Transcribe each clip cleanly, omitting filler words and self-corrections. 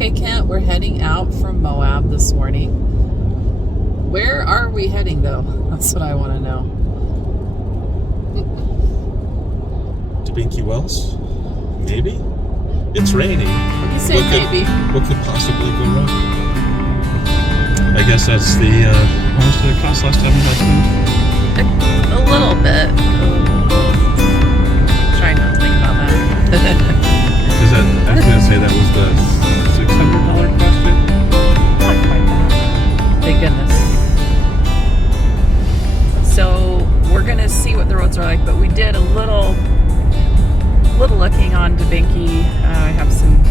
Okay, Kent, we're heading out from Moab this morning. Where are we heading, though? That's what I want to know. Dubinky Wells? Maybe? It's raining. You say maybe. What could possibly go wrong? I guess that's the, how much did it cost last time we had food? A little bit. Try not to think about that. Is that, I was going to say that was the $600 question? Not quite that. Thank goodness. So we're going to see what the roads are like, but we did a little looking on Dubinky. I have some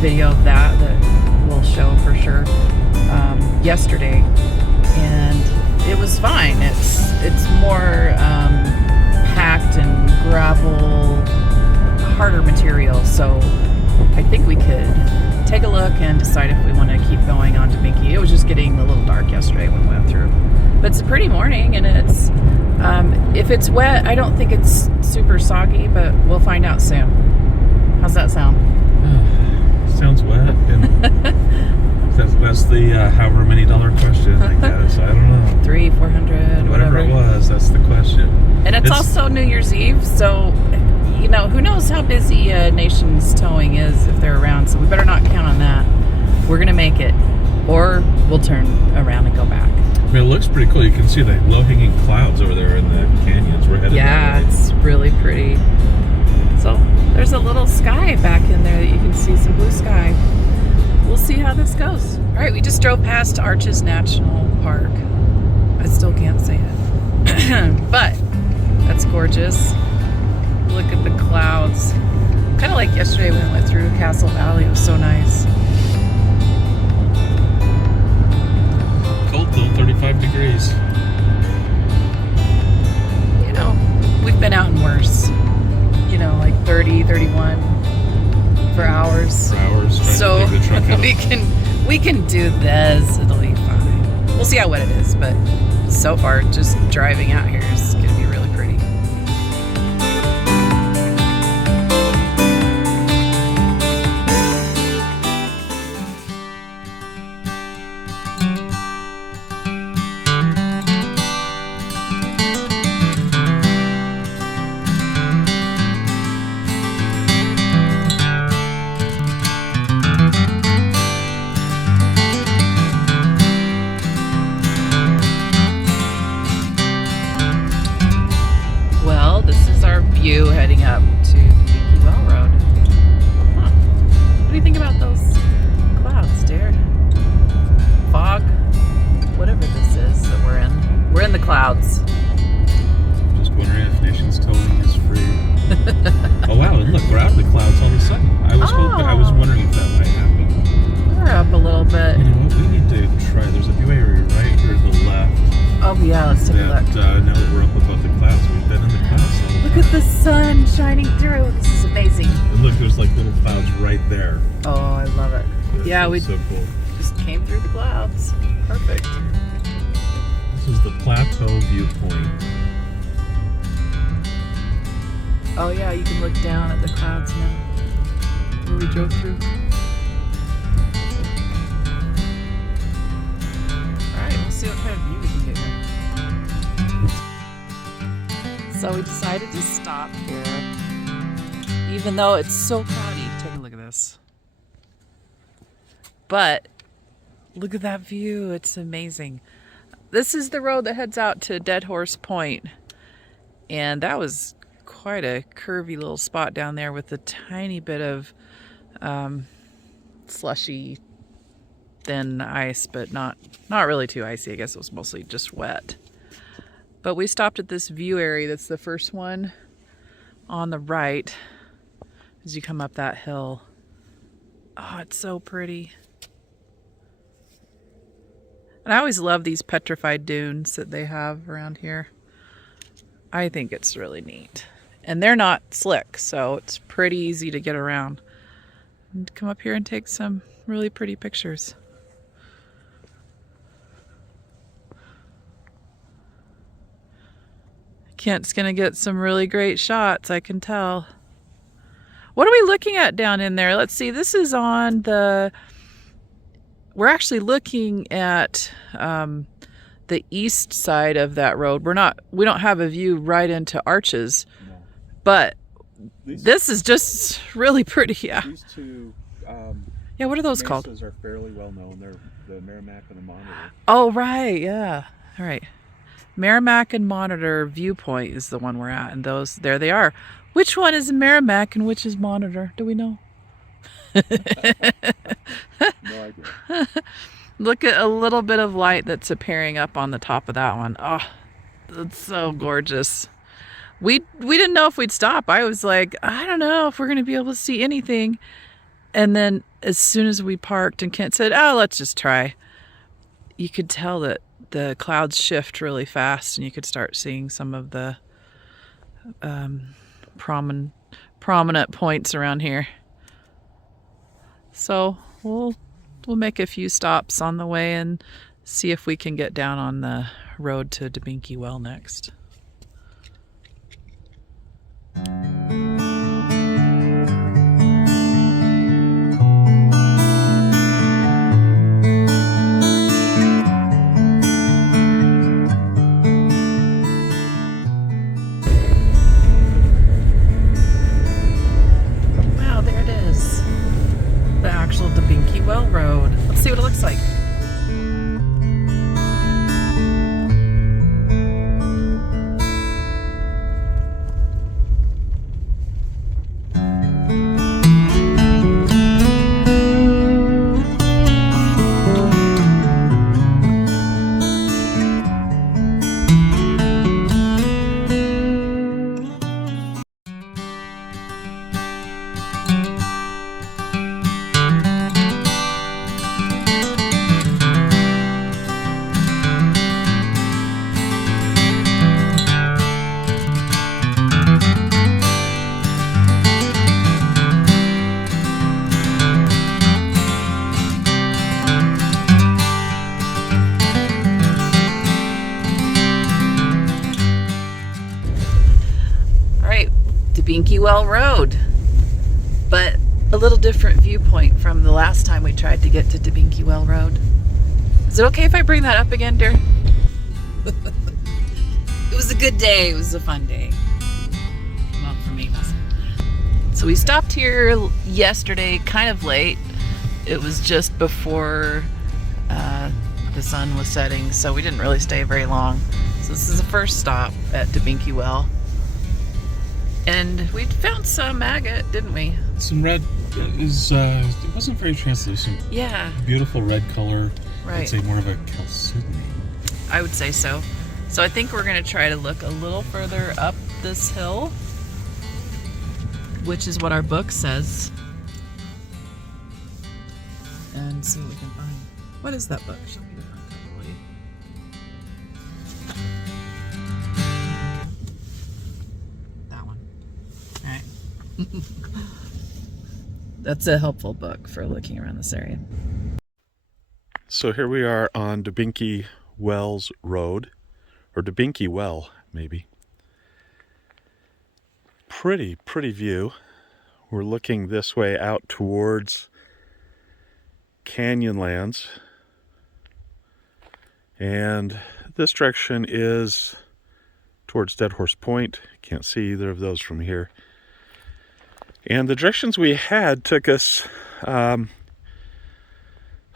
video of that we'll show for sure yesterday, and it was fine. It's more packed and gravel, harder material, so I think we could take a look and decide if we want to keep going on Dubinky. It was just getting a little dark yesterday when we went through, but it's a pretty morning, and it's if it's wet, I don't think it's super soggy, but we'll find out soon. How's that sound? Sounds wet. And that's the however many dollar question, I guess. I don't know. $300, $400, whatever it was, that's the question. And it's also New Year's Eve, so you know, who knows how busy Nation's Towing is if they're around, so we better not count on that. We're gonna make it, or we'll turn around and go back. I mean, it looks pretty cool. You can see the low-hanging clouds over there in the canyons. We're headed Yeah, it's really pretty. So there's a little sky back in there that you can see, some blue sky. We'll see how this goes. All right, we just drove past Arches National Park. I still can't say it, but that's gorgeous. Look at the clouds. Kind of like yesterday when we went through Castle Valley. It was so nice. cold though, 35 degrees. You know, we've been out in worse. You know, like 30, 31 for hours. For hours. So to take the truck out. we can do this. It'll be fine. We'll see how wet it is, but so far, just driving out here is going to be really pretty. View heading up to Dubinky Well Road. Huh. What do you think about those clouds, dear? Fog? Whatever this is that we're in. We're in the clouds. Just wondering if Nation's Towing is free. Oh wow, and look, we're out of the clouds all of a sudden. I was wondering if that might happen. We're up a little bit. You know what, we need to try, there's a view area right here to the left. Oh yeah, let's take a look. Now that we're up above the clouds, we've been in the clouds. Look at the sun shining through. This is amazing. And look, there's like little clouds right there. Oh, I love it. Yeah, we so cool. just came through the clouds. Perfect. This is the Plateau Viewpoint. Oh yeah, you can look down at the clouds now. Where we drove through. Alright, we'll see what kind of view we can get here. So we decided to stop here, even though it's so cloudy. Take a look at this. But look at that view. It's amazing. This is the road that heads out to Dead Horse Point. And that was quite a curvy little spot down there with a tiny bit of slushy, thin ice, but not really too icy. I guess it was mostly just wet. But we stopped at this view area. That's the first one on the right as you come up that hill. Oh, it's so pretty. And I always love these petrified dunes that they have around here. I think it's really neat. And they're not slick, so it's pretty easy to get around. And come up here and take some really pretty pictures. Kent's gonna get some really great shots, I can tell. What are we looking at down in there? Let's see, this is on the we're actually looking at the east side of that road. We don't have a view right into Arches, No. but this is just really pretty. Yeah. These two Yeah, what are those called? mesas are fairly well known. They're the Merrimack and the Monitor. Oh, right. Yeah. All right. Merrimack and Monitor Viewpoint is the one we're at, and there they are. Which one is Merrimack and which is Monitor? Do we know? No idea. Look at a little bit of light that's appearing up on the top of that one. Oh, that's so gorgeous. We didn't know if we'd stop. I was like, I don't know if we're going to be able to see anything. And then as soon as we parked and Kent said, oh, let's just try, you could tell that the clouds shift really fast and you could start seeing some of the prominent points around here. So we'll make a few stops on the way and see if we can get down on the road to Dubinky Well next. Wow, there it is. The actual Dubinky Well Road. Let's see what it looks like. Dubinky Well Road, but a little different viewpoint from the last time we tried to get to Dubinky Well Road. Is it okay if I bring that up again, dear? It was a good day. It was a fun day. Well, for me, it wasn't. So we stopped here yesterday, kind of late. It was just before the sun was setting, so we didn't really stay very long. So this is the first stop at Dubinky Well. And we found some agate, didn't we? Some red is, it wasn't very translucent. Yeah. Beautiful red color. Right. I'd say more of a chalcedony. I would say so. So I think we're going to try to look a little further up this hill, which is what our book says. And see what we can find. What is that book? Show me the front cover, will you? That one. All right. That's a helpful book for looking around this area. So here we are on Dubinky Wells Road, or Dubinky Well, maybe. Pretty view. We're looking this way out towards Canyonlands. And this direction is towards Dead Horse Point. Can't see either of those from here. And the directions we had took us a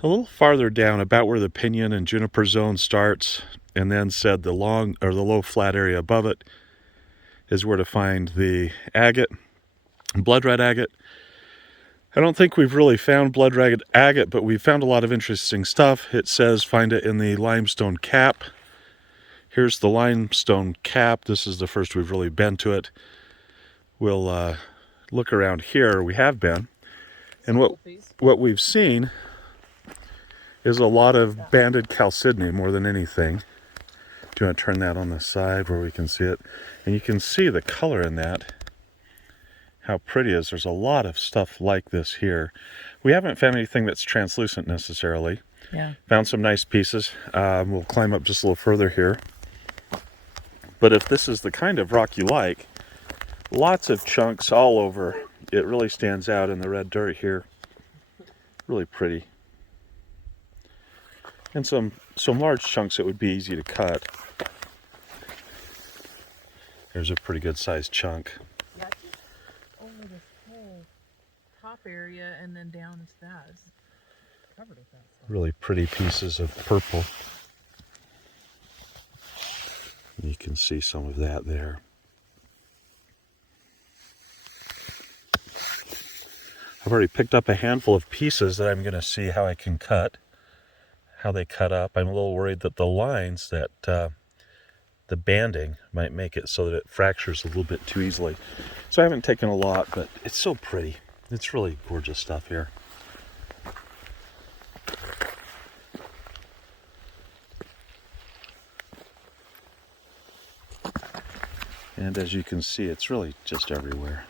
little farther down, about where the Pinyon and Juniper Zone starts, and then said the long or the low flat area above it is where to find the agate, blood red agate. I don't think we've really found blood red agate, but we found a lot of interesting stuff. It says find it in the limestone cap. Here's the limestone cap. This is the first we've really been to it. We'll look around here. We have been, and what we've seen is a lot of banded chalcedony more than anything. Do you want to turn that on the side where we can see it? And you can see the color in that, how pretty it is. There's a lot of stuff like this here. We haven't found anything that's translucent necessarily. Yeah. Found some nice pieces. We'll climb up just a little further here. But if this is the kind of rock you like, lots of chunks all over. It really stands out in the red dirt here. Really pretty. And some large chunks that would be easy to cut. There's a pretty good sized chunk. Yeah, just over this whole top area and then down into that is covered with that stuff. Really pretty pieces of purple. You can see some of that there. I've already picked up a handful of pieces that I'm going to see how I can cut, how they cut up. I'm a little worried that the lines, that the banding might make it so that it fractures a little bit too easily. So I haven't taken a lot, but it's so pretty. It's really gorgeous stuff here. And as you can see, it's really just everywhere.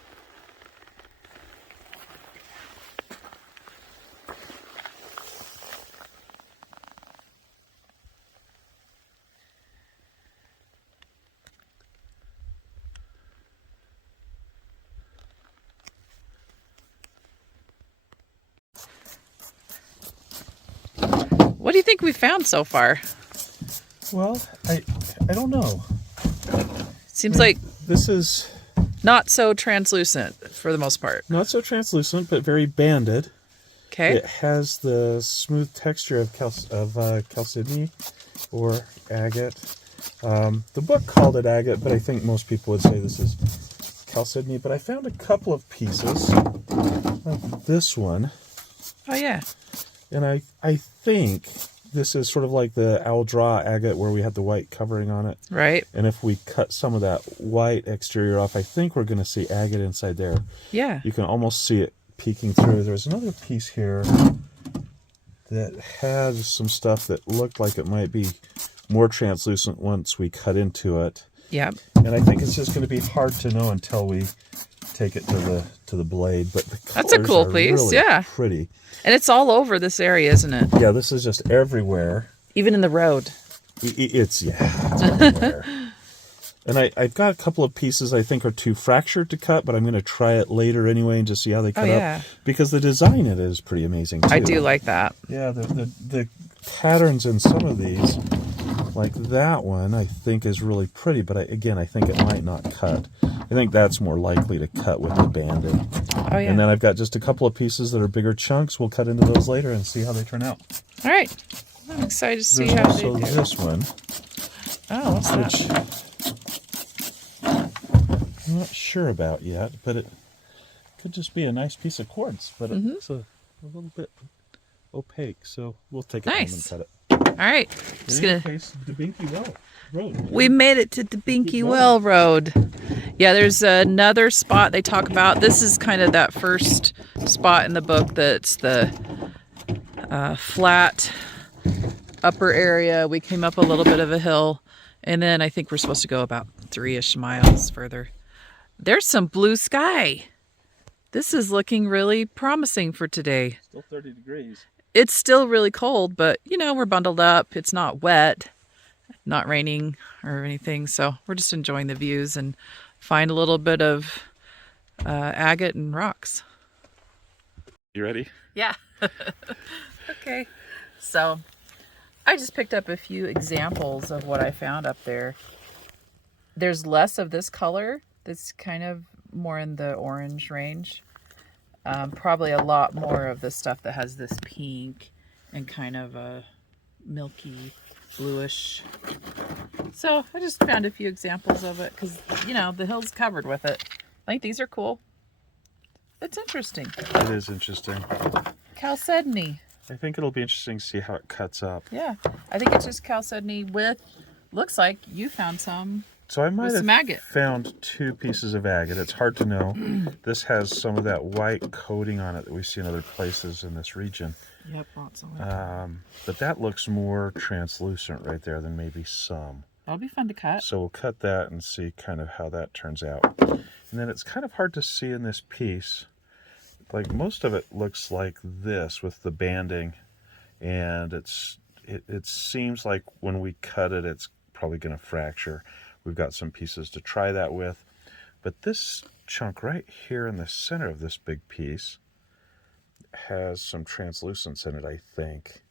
What do you think we found so far? Well, I don't know. Seems like This is not so translucent for the most part. not so translucent, but very banded. Okay. It has the smooth texture of chalcedony or agate. The book called it agate, but I think most people would say this is chalcedony. But I found a couple of pieces, like this one, Oh yeah. and I think this is sort of like the owl draw agate where we had the white covering on it. Right. And if we cut some of that white exterior off, I think we're going to see agate inside there. Yeah. You can almost see it peeking through. There's another piece here that had some stuff that looked like it might be more translucent once we cut into it. Yeah. And I think it's just going to be hard to know until we take it to the blade. But the That's a colors cool are piece, really yeah. pretty. And it's all over this area, isn't it? Yeah, this is just everywhere. Even in the road. It's everywhere. And I've got a couple of pieces I think are too fractured to cut, but I'm going to try it later anyway and just see how they cut yeah. up. Because the design in it is pretty amazing too. I do like that. Yeah, the patterns in some of these, like that one, I think is really pretty, but I think it might not cut. I think that's more likely to cut with the banding. Oh yeah. And then I've got just a couple of pieces that are bigger chunks. We'll cut into those later and see how they turn out. All right. I'm excited to see There's how also they do. this one, Oh, what's which that? I'm not sure about yet, but it could just be a nice piece of quartz, but it looks a little bit opaque, so we'll take it home and Nice. cut it. All right. Just In any gonna. case, Dubinky Well Road. We made it to Dubinky Well Road. Yeah, there's another spot they talk about. This is kind of that first spot in the book that's the flat upper area. We came up a little bit of a hill, and then I think we're supposed to go about 3-ish miles further. There's some blue sky. This is looking really promising for today. Still 30 degrees. It's still really cold, but you know, we're bundled up. It's not wet, not raining or anything. So we're just enjoying the views and find a little bit of agate and rocks. You ready? Yeah. Okay. So I just picked up a few examples of what I found up there. There's less of this color. That's kind of more in the orange range. Probably a lot more of the stuff that has this pink and kind of a milky bluish. So I just found a few examples of it because, you know, the hill's covered with it. I think these are cool. It's interesting. It is interesting. Chalcedony. I think it'll be interesting to see how it cuts up. Yeah, I think it's just chalcedony with, looks like you found some. So I might With have some agate. found 2 pieces of agate. It's hard to know. This has some of that white coating on it that we see in other places in this region. Yep, lots of white. But that looks more translucent right there than maybe some. That'll be fun to cut. So we'll cut that and see kind of how that turns out. And then it's kind of hard to see in this piece. Like most of it looks like this with the banding. And it seems like when we cut it, it's probably going to fracture. We've got some pieces to try that with. But this chunk right here in the center of this big piece has some translucence in it, I think.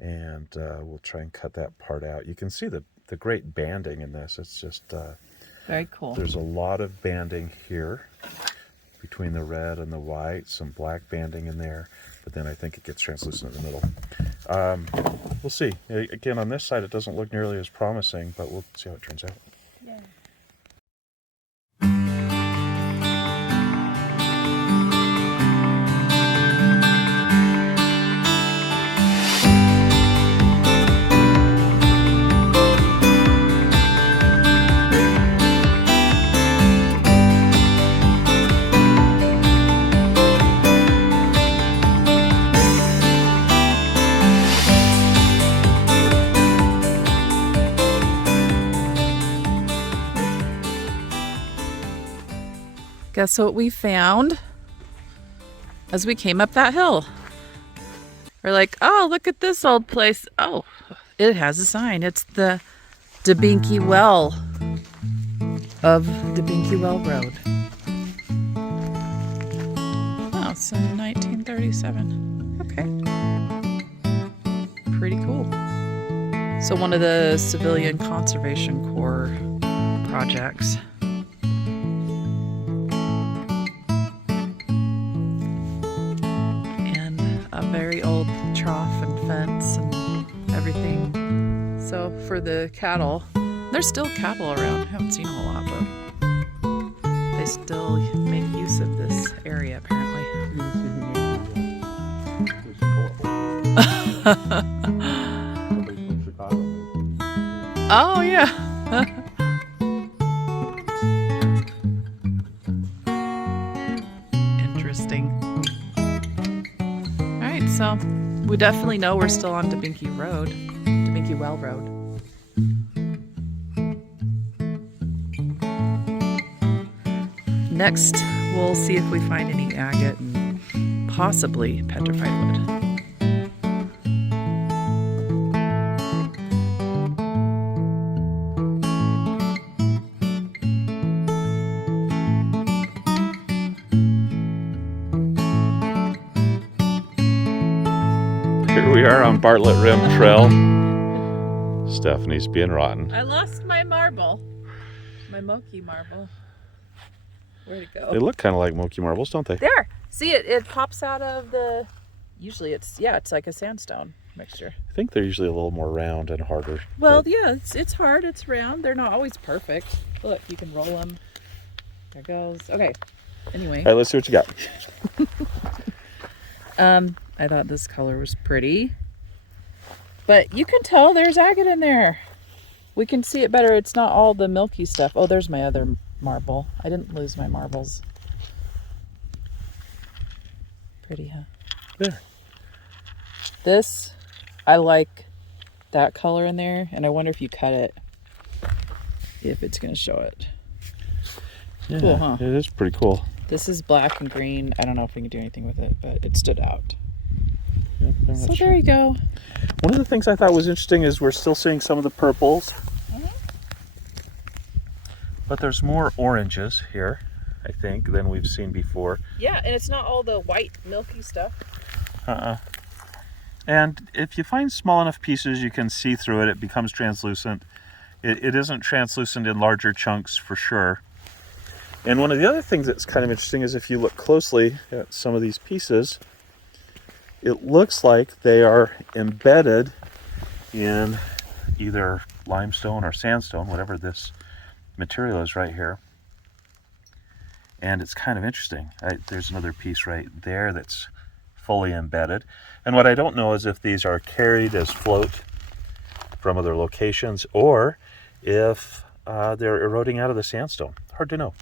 and we'll try and cut that part out. You can see the great banding in this. It's just very cool. There's a lot of banding here between the red and the white, some black banding in there, but then I think it gets translucent in the middle. We'll see. Again, on this side it doesn't look nearly as promising, but we'll see how it turns out. Yay. Guess what we found as we came up that hill? We're like, oh, look at this old place. Oh, it has a sign. It's the Dubinky Well of Dubinky Well Road. Oh, it's in 1937. Okay. Pretty cool. So one of the Civilian Conservation Corps projects. A very old trough and fence and everything. So for the cattle, there's still cattle around. I haven't seen a whole lot, but they still make use of this area apparently. Oh yeah. Interesting. So we definitely know we're still on Dubinky Road, Dubinky Well Road. Next, we'll see if we find any agate and possibly petrified wood. Here we are on Bartlett Rim Trail. Stephanie's being rotten. I lost my marble. My Moki marble. Where'd it go? They look kind of like Moki marbles, don't they? There! See, it pops out of the... Usually it's like a sandstone mixture. I think they're usually a little more round and harder. Well, yeah, it's hard. It's round. They're not always perfect. Look, you can roll them. There goes. Okay. Anyway. All right, let's see what you got. I thought this color was pretty, but you can tell there's agate in there. We can see it better. It's not all the milky stuff. Oh, there's my other marble. I didn't lose my marbles. Pretty, huh? There. This, I like that color in there, and I wonder if you cut it, if it's going to show it. Yeah, cool, huh? It is pretty cool. This is black and green. I don't know if we can do anything with it, but it stood out. Yep, so there you go. One of the things I thought was interesting is we're still seeing some of the purples. But there's more oranges here, I think, than we've seen before. Yeah, and it's not all the white, milky stuff. And if you find small enough pieces, you can see through it. It becomes translucent. It isn't translucent in larger chunks for sure. And one of the other things that's kind of interesting is if you look closely at some of these pieces, it looks like they are embedded in either limestone or sandstone, whatever this material is right here. And it's kind of interesting. There's another piece right there that's fully embedded. And what I don't know is if these are carried as float from other locations or if they're eroding out of the sandstone. Hard to know.